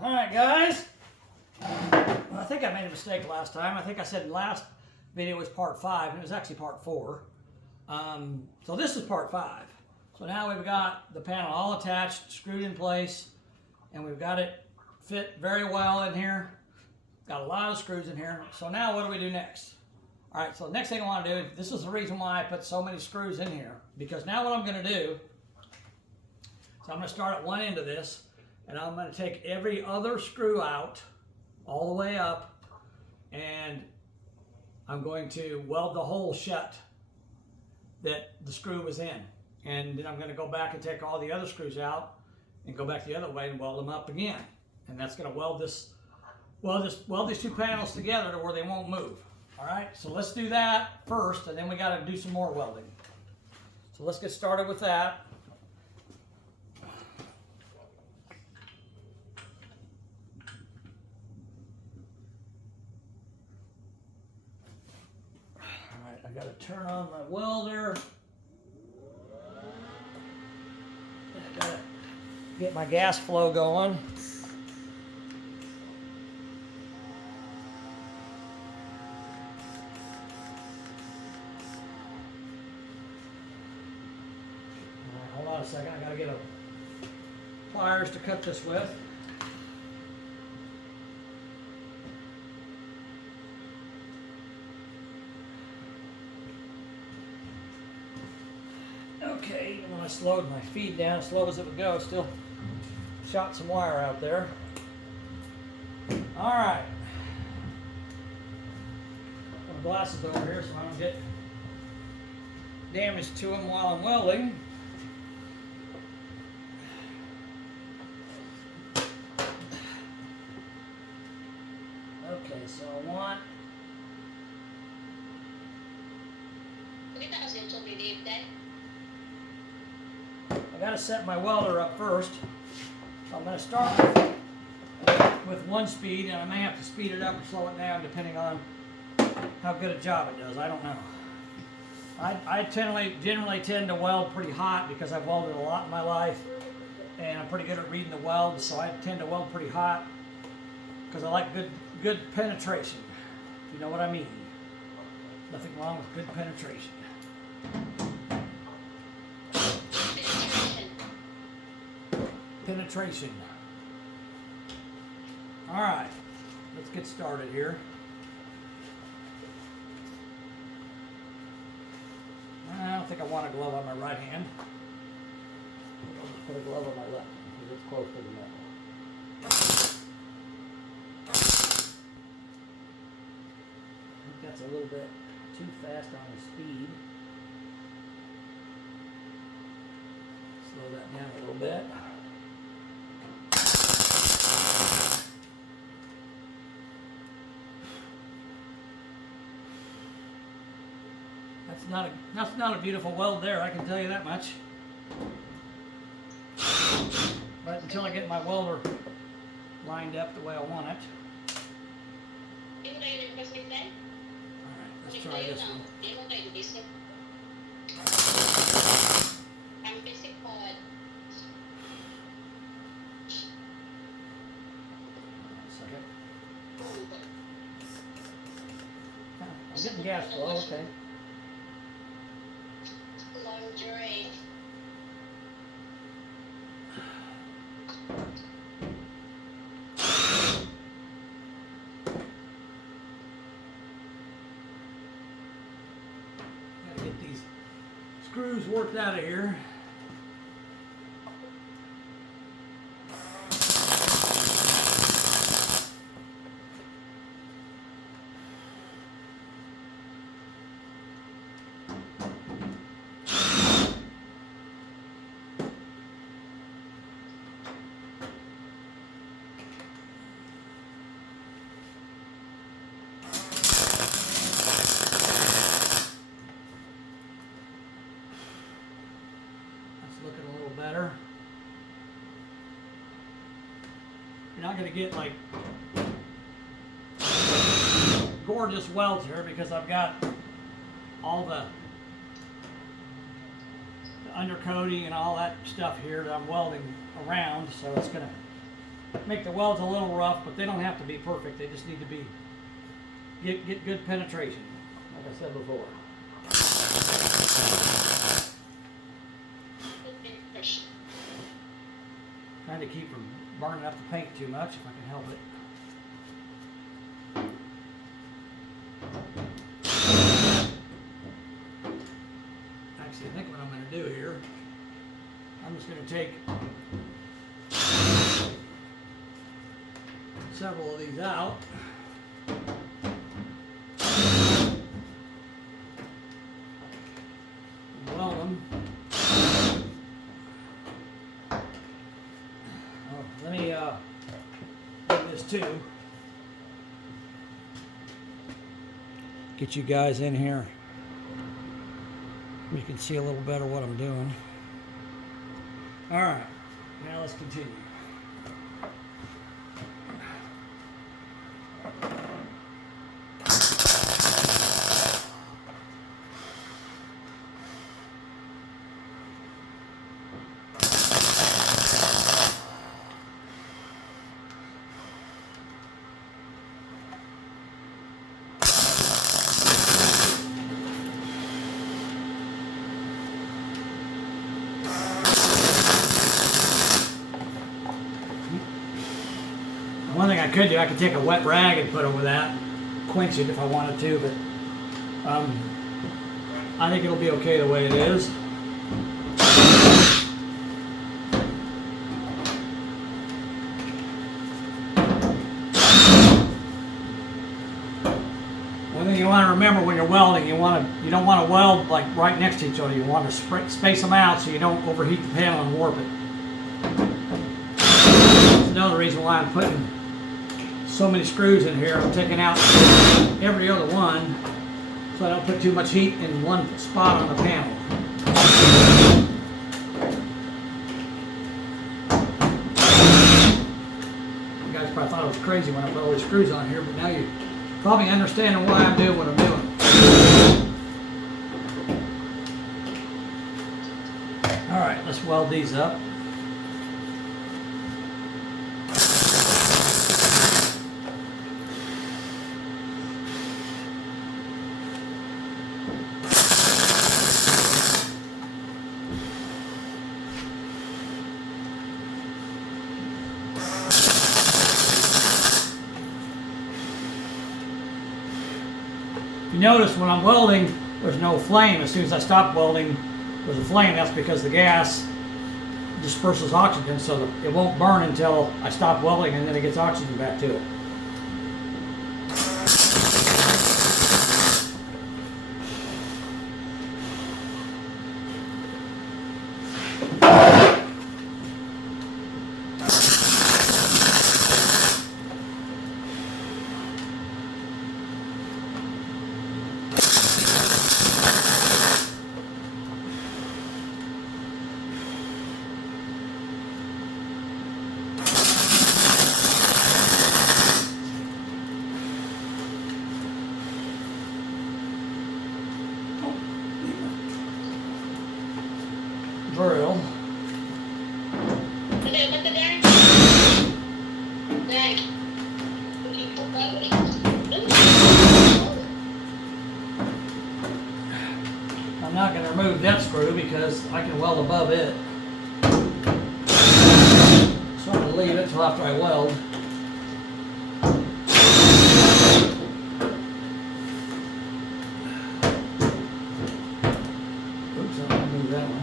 Alright guys, I think I made a mistake last time. I think I said last video was part 5 and it was actually part 4. So this is part 5. So now we've got the panel all attached, screwed in place, and we've got it fit very well in here. Got a lot of screws in here. So now what do we do next? Alright, so the next thing I want to do, this is the reason why I put so many screws in here, because now what I'm going to do, so I'm going to start at one end of this, and I'm going to take every other screw out all the way up, and I'm going to weld the hole shut that the screw was in. And then I'm going to go back and take all the other screws out and go back the other way and weld them up again. And that's going to weld these two panels together to where they won't move. All right, so let's do that first, and then we got to do some more welding. So let's get started with that. I got to turn on my welder. I got to get my gas flow going. Hold on a second. I got to get pliers to cut this with. Okay, even when I slowed my feed down as slow as it would go, still shot some wire out there. All right. Put my glasses over here so I don't get damage to them while I'm welding. Okay, so I want. I got to set my welder up first. So I'm going to start with one speed, and I may have to speed it up or slow it down depending on how good a job it does. I don't know. I generally tend to weld pretty hot because I've welded a lot in my life, and I'm pretty good at reading the welds, so I tend to weld pretty hot because I like good penetration. If you know what I mean. Nothing wrong with good penetration. Penetration. All right, let's get started here. I don't think I want a glove on my right hand. I'll just put a glove on my left because it's close to the metal. I think that's a little bit too fast on the speed. Slow that down a little bit. That's not a beautiful weld there, I can tell you that much. But until I get my welder lined up the way I want it. Alright, let's try this one. Second. I'm getting gas flow, okay. Gotta get these screws worked out of here. Looking a little better. You're not going to get like gorgeous welds here because I've got all the undercoating and all that stuff here that I'm welding around, so it's going to make the welds a little rough, but they don't have to be perfect. They just need to be get good penetration, like I said before. Trying to keep from burning up the paint too much if I can help it. Actually, I think what I'm going to do here, I'm just going to take several of these out. Weld them. Oh, let me do this too. Get you guys in here. You can see a little better what I'm doing. All right, now let's continue. One thing I could do, I could take a wet rag and put over that, quench it if I wanted to, but I think it'll be okay the way it is. One thing you want to remember when you're welding, you don't want to weld like right next to each other. You want to space them out so you don't overheat the panel and warp it. That's another reason why I'm putting so many screws in here. I'm taking out every other one so I don't put too much heat in one spot on the panel. You guys probably thought I was crazy when I put all these screws on here, but now you probably understand why I'm doing what I'm doing. All right, let's weld these up. You notice when I'm welding, there's no flame. As soon as I stop welding, there's a flame. That's because the gas disperses oxygen, so that it won't burn until I stop welding, and then it gets oxygen back to it. Drill. I'm not going to remove that screw because I can weld above it. So I'm going to leave it until after I weld. Oops, I'm going to move that one.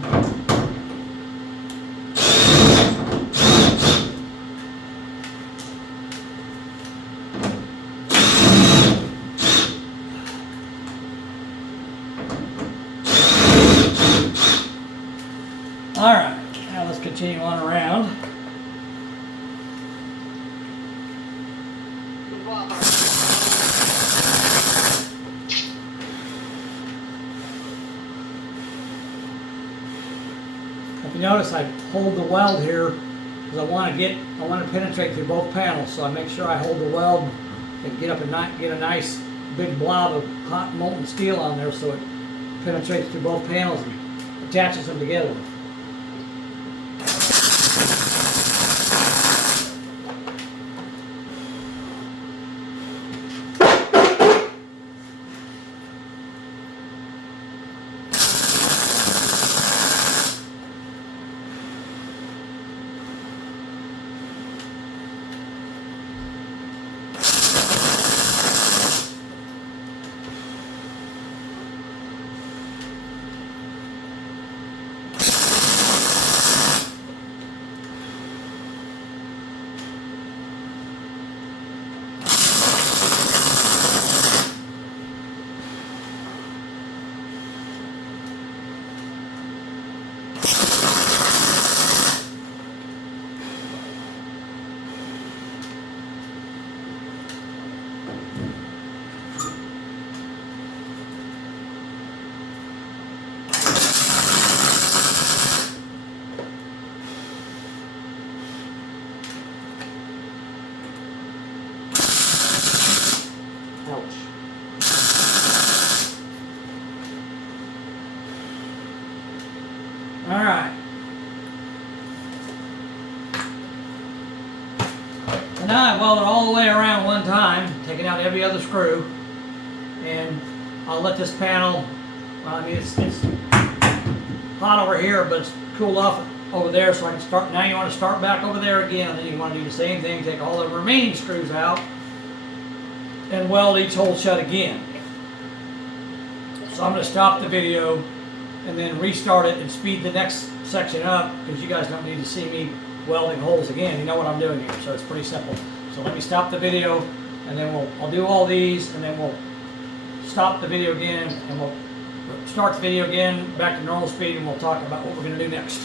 All right, now let's continue on around. If you notice, I hold the weld here because I want to penetrate through both panels. So I make sure I hold the weld and get a nice big blob of hot molten steel on there so it penetrates through both panels and attaches them together. All right. And now I weld it all the way around one time, taking out every other screw, and I'll let this panel, well, I mean, it's hot over here, but it's cooled off over there, so I can start. Now you want to start back over there again, and then you want to do the same thing, take all the remaining screws out, and weld each hole shut again. So I'm going to stop the video and then restart it and speed the next section up, because you guys don't need to see me welding holes again. You know what I'm doing here, so it's pretty simple. So let me stop the video, and then I'll do all these, and then we'll stop the video again, and we'll start the video again back to normal speed, and we'll talk about what we're going to do next.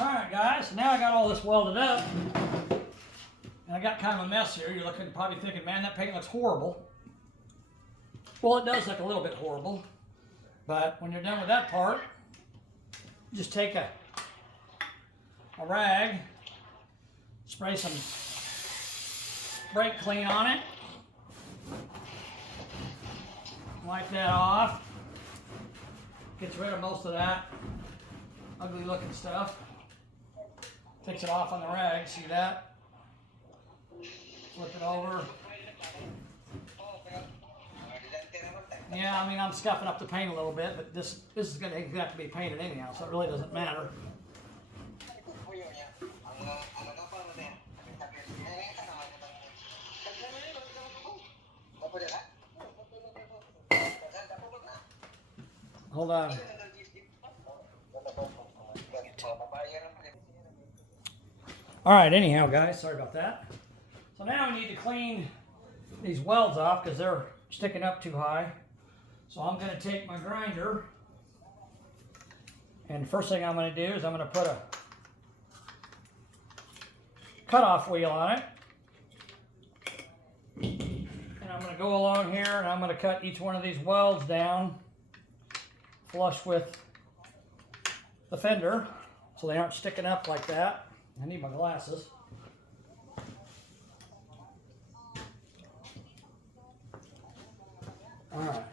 Alright guys, so now I got all this welded up, and I got kind of a mess here. You're probably thinking, man, that paint looks horrible. Well, it does look a little bit horrible, but when you're done with that part, just take a rag, spray some brake clean on it, wipe that off, gets rid of most of that ugly looking stuff. Takes it off on the rag, see that? Flip it over. Yeah, I mean, I'm scuffing up the paint a little bit, but this is going to have to be painted anyhow, so it really doesn't matter. Hold on. Alright, anyhow guys, sorry about that. So now we need to clean these welds off because they're sticking up too high. So I'm going to take my grinder, and the first thing I'm going to do is I'm going to put a cutoff wheel on it. And I'm going to go along here and I'm going to cut each one of these welds down flush with the fender so they aren't sticking up like that. I need my glasses. All right.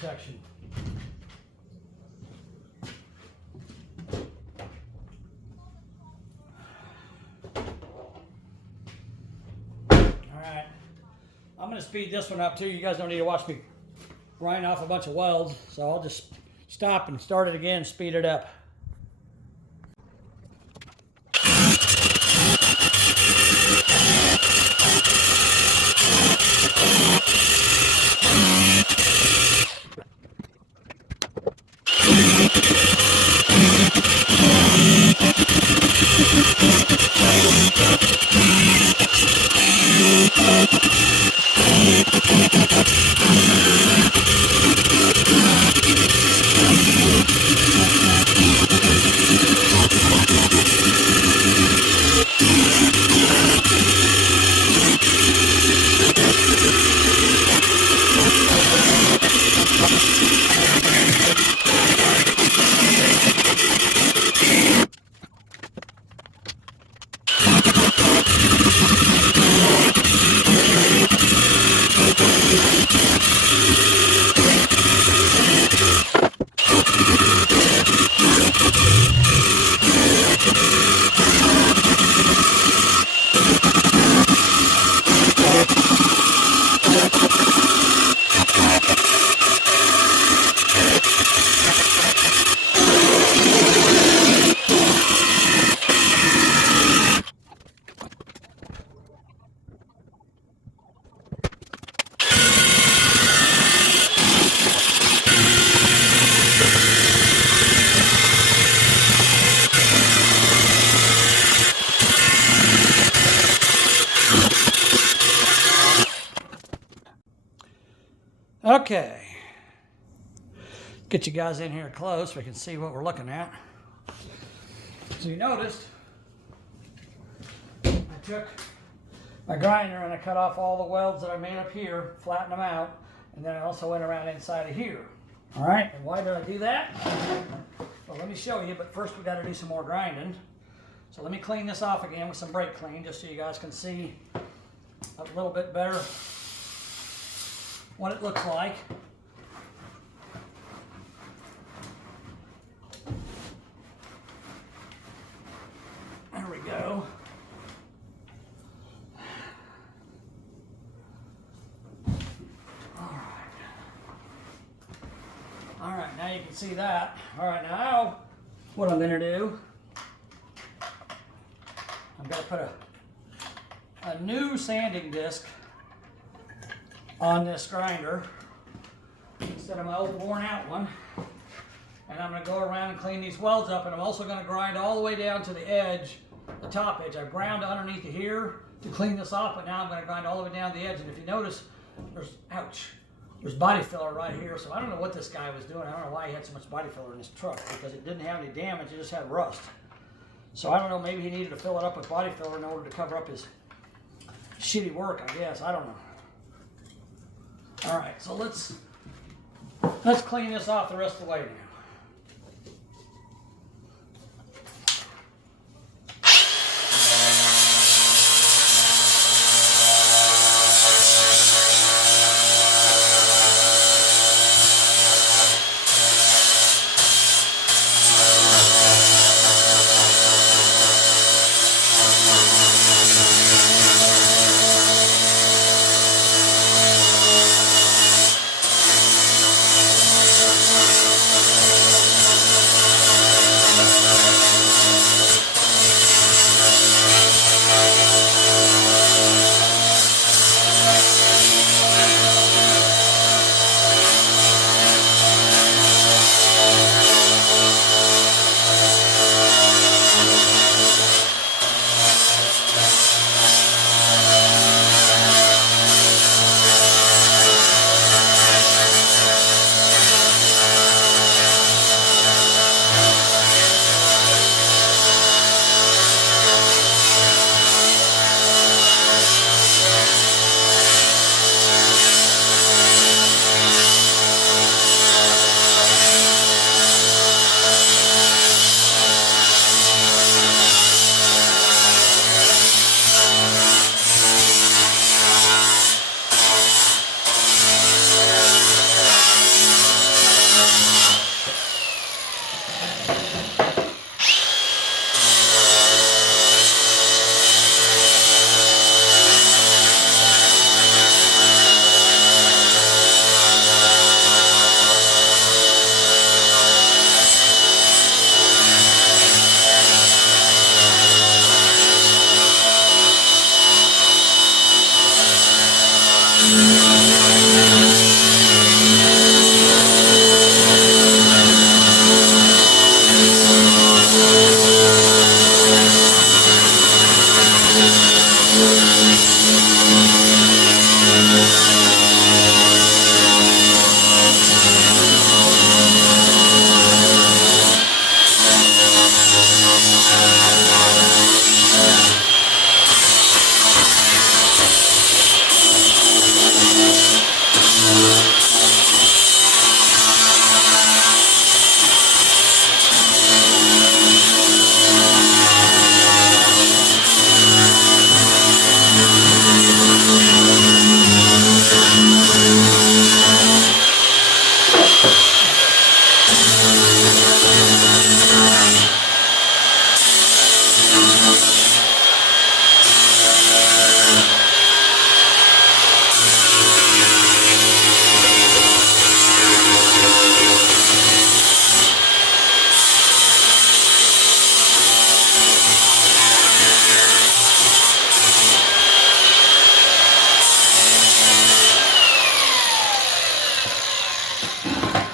protection. Alright, I'm going to speed this one up too. You guys don't need to watch me grind off a bunch of welds, so I'll just stop and start it again, speed it up. Okay, get you guys in here close so we can see what we're looking at. So you noticed I took my grinder and I cut off all the welds that I made up here, flattened them out, and then I also went around inside of here. All right, and why did I do that? Well, let me show you, but first we got to do some more grinding. So let me clean this off again with some brake clean just so you guys can see a little bit better what it looks like. There we go. All right, now you can see that. All right, now what I'm going to do, I'm going to put a new sanding disc on this grinder instead of my old worn out one. And I'm going to go around and clean these welds up, and I'm also going to grind all the way down to the edge, the top edge. I've ground underneath of here to clean this off, but now I'm going to grind all the way down the edge. And if you notice, there's body filler right here. So I don't know what this guy was doing. I don't know why he had so much body filler in his truck, because it didn't have any damage, it just had rust. So I don't know, maybe he needed to fill it up with body filler in order to cover up his shitty work, I guess. I don't know. All right, so let's clean this off the rest of the way now.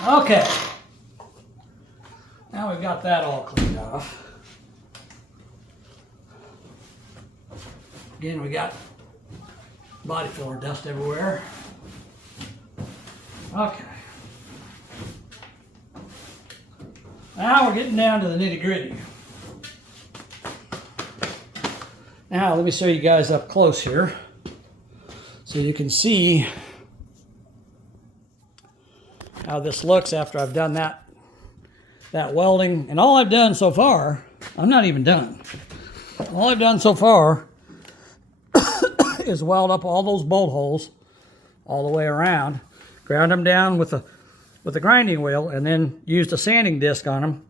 Okay. Now we've got that all cleaned off. Again, we got body filler dust everywhere. Okay. Now we're getting down to the nitty-gritty. Now let me show you guys up close here so you can see how this looks after I've done that welding. And all I've done so far, I'm not even done. All I've done so far is weld up all those bolt holes all the way around, ground them down with a grinding wheel, and then used a sanding disc on them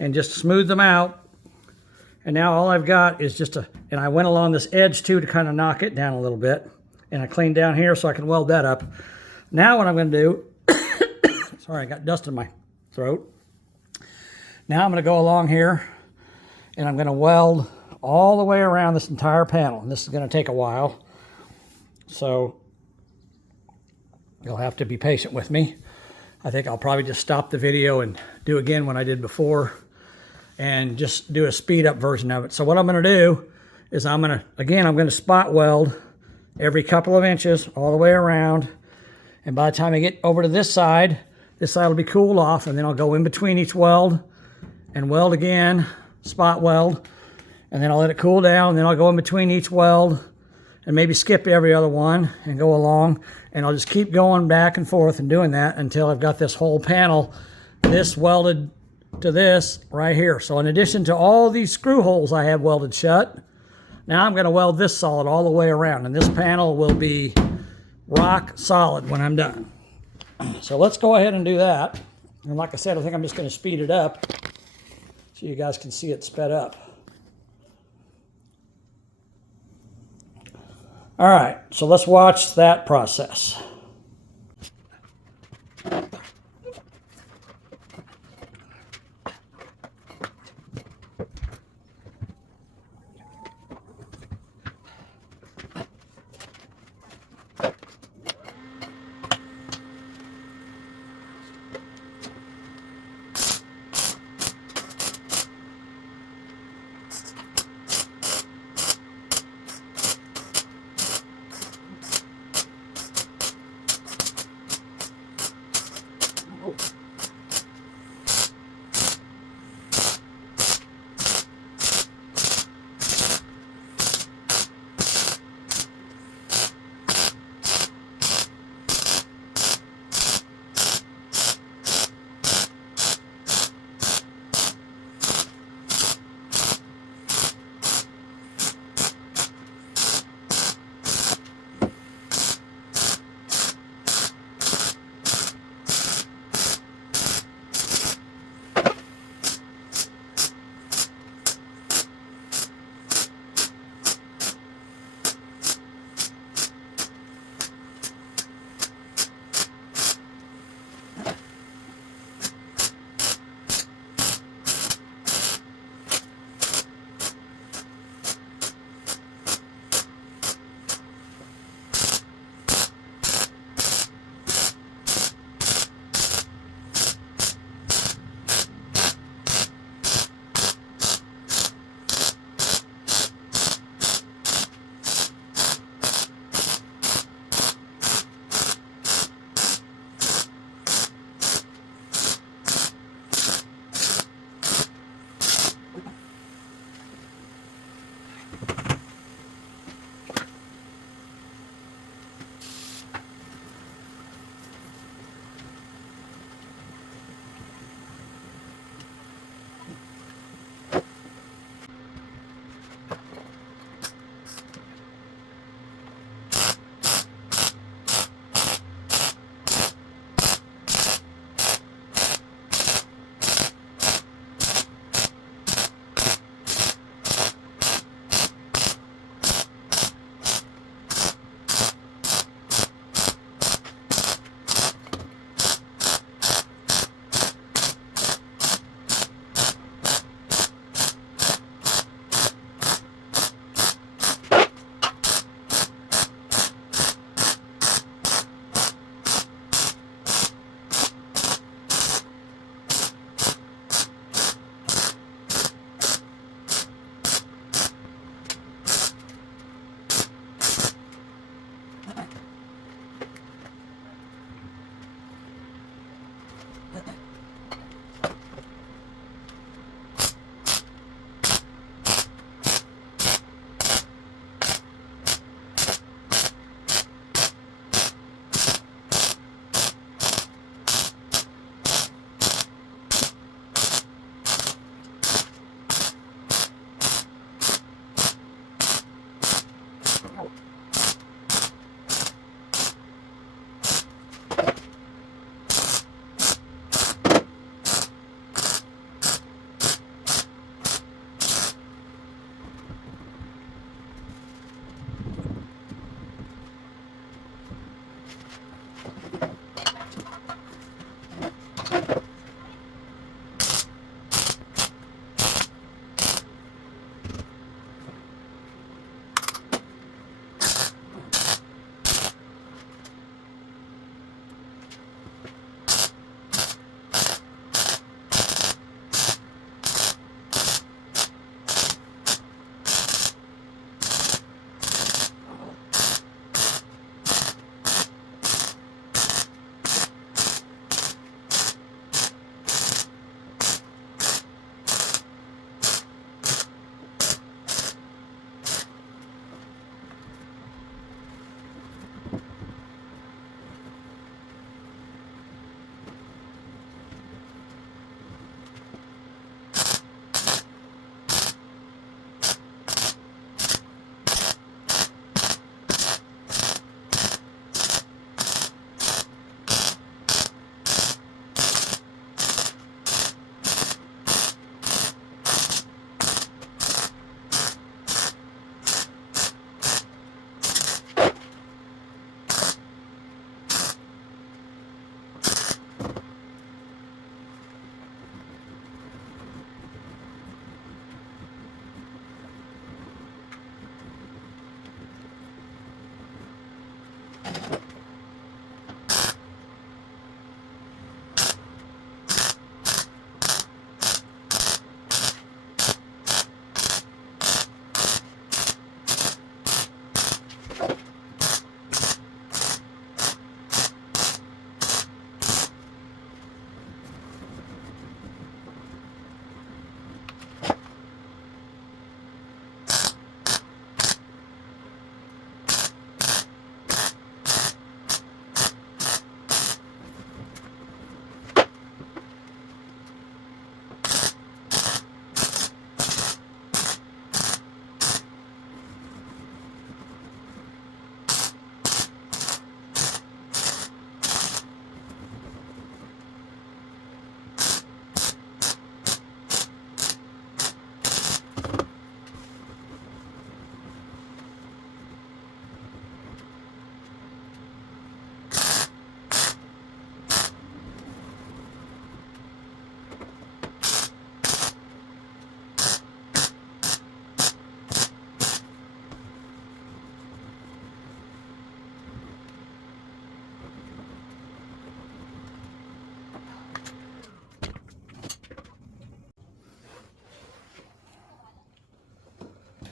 and just smooth them out. And now all I've got is and I went along this edge too to kind of knock it down a little bit. And I cleaned down here so I can weld that up. Now what I'm going to do, sorry, I got dust in my throat. Now I'm going to go along here and I'm going to weld all the way around this entire panel. And this is going to take a while. So you'll have to be patient with me. I think I'll probably just stop the video and do again what I did before and just do a speed up version of it. So what I'm going to do is I'm going to spot weld every couple of inches all the way around. And by the time I get over to this side will be cooled off, and then I'll go in between each weld and weld again, spot weld, and then I'll let it cool down, and then I'll go in between each weld and maybe skip every other one and go along, and I'll just keep going back and forth and doing that until I've got this whole panel, this welded to this right here. So in addition to all these screw holes I have welded shut, now I'm going to weld this solid all the way around, and this panel will be rock solid when I'm done. So let's go ahead and do that. And like I said, I think I'm just going to speed it up so you guys can see it sped up. All right, so let's watch that process.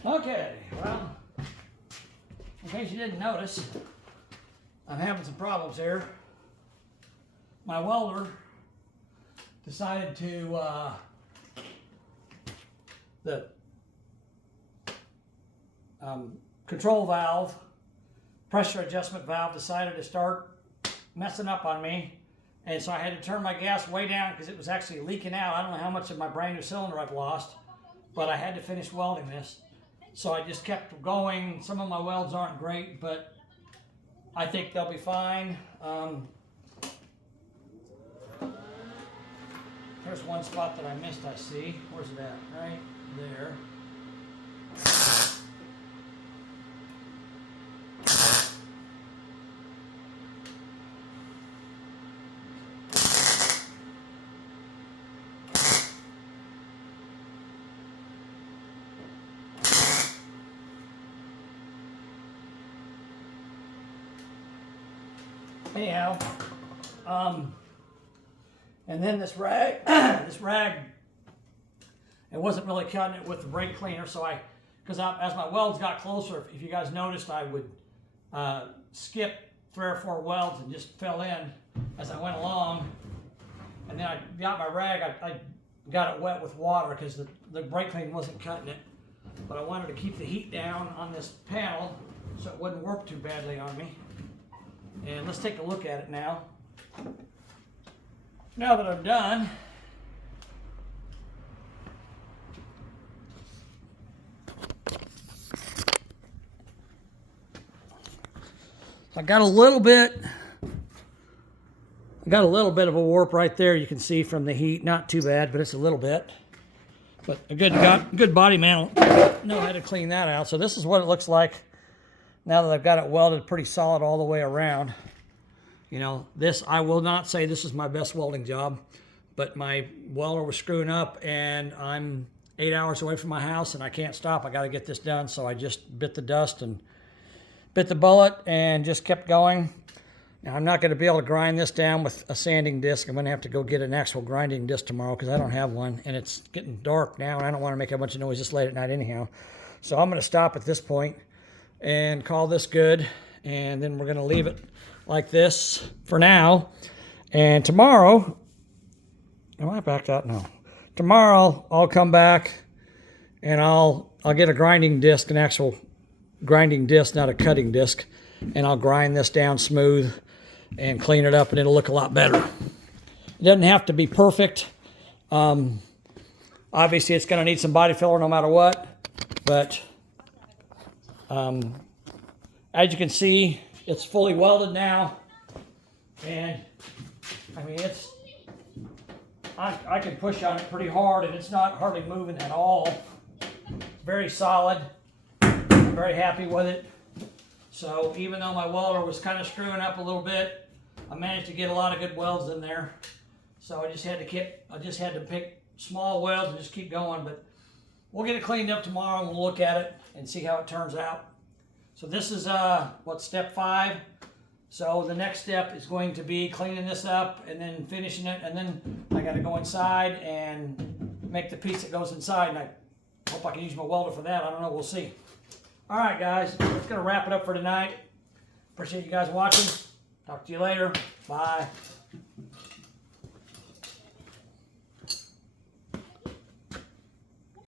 Okay, well, in case you didn't notice, I'm having some problems here. My welder decided to, the control valve, pressure adjustment valve decided to start messing up on me. And so I had to turn my gas way down because it was actually leaking out. I don't know how much of my brand new cylinder I've lost, but I had to finish welding this. So I just kept going. Some of my welds aren't great, but I think they'll be fine. There's one spot that I missed, I see. Where's it at? Right there. Anyhow, and then this rag, it wasn't really cutting it with the brake cleaner, so as my welds got closer, if you guys noticed, I would skip 3 or 4 welds and just fill in as I went along. And then I got my rag, I got it wet with water because the brake cleaner wasn't cutting it. But I wanted to keep the heat down on this panel so it wouldn't work too badly on me. And let's take a look at it now. Now that I'm done, I got a little bit of a warp right there. You can see from the heat, not too bad, but it's a little bit. But a good body man will know how to clean that out. So this is what it looks like now that I've got it welded pretty solid all the way around. You know, I will not say this is my best welding job, but my welder was screwing up and I'm 8 hours away from my house and I can't stop. I got to get this done. So I just bit the dust and bit the bullet and just kept going. Now I'm not going to be able to grind this down with a sanding disc. I'm going to have to go get an actual grinding disc tomorrow because I don't have one and it's getting dark now and I don't want to make a bunch of noise this late at night anyhow. So I'm going to stop at this point and call this good, and then we're going to leave it like this for now. And tomorrow, am I backed out? No. Tomorrow I'll come back and I'll get a grinding disc, an actual grinding disc, not a cutting disc, and I'll grind this down smooth and clean it up, and it'll look a lot better. It doesn't have to be perfect. Obviously it's going to need some body filler no matter what, but as you can see, it's fully welded now, and I mean I can push on it pretty hard and it's not hardly moving at all. Very solid. I'm very happy with it. So even though my welder was kind of screwing up a little bit, I managed to get a lot of good welds in there. So I just had to pick small welds and just keep going, but we'll get it cleaned up tomorrow and we'll look at it and see how it turns out. So this is step 5. So the next step is going to be cleaning this up and then finishing it, and then I got to go inside and make the piece that goes inside, and I hope I can use my welder for that. I don't know, we'll see. All right, guys, that's going to wrap it up for tonight. Appreciate you guys watching. Talk to you later. Bye.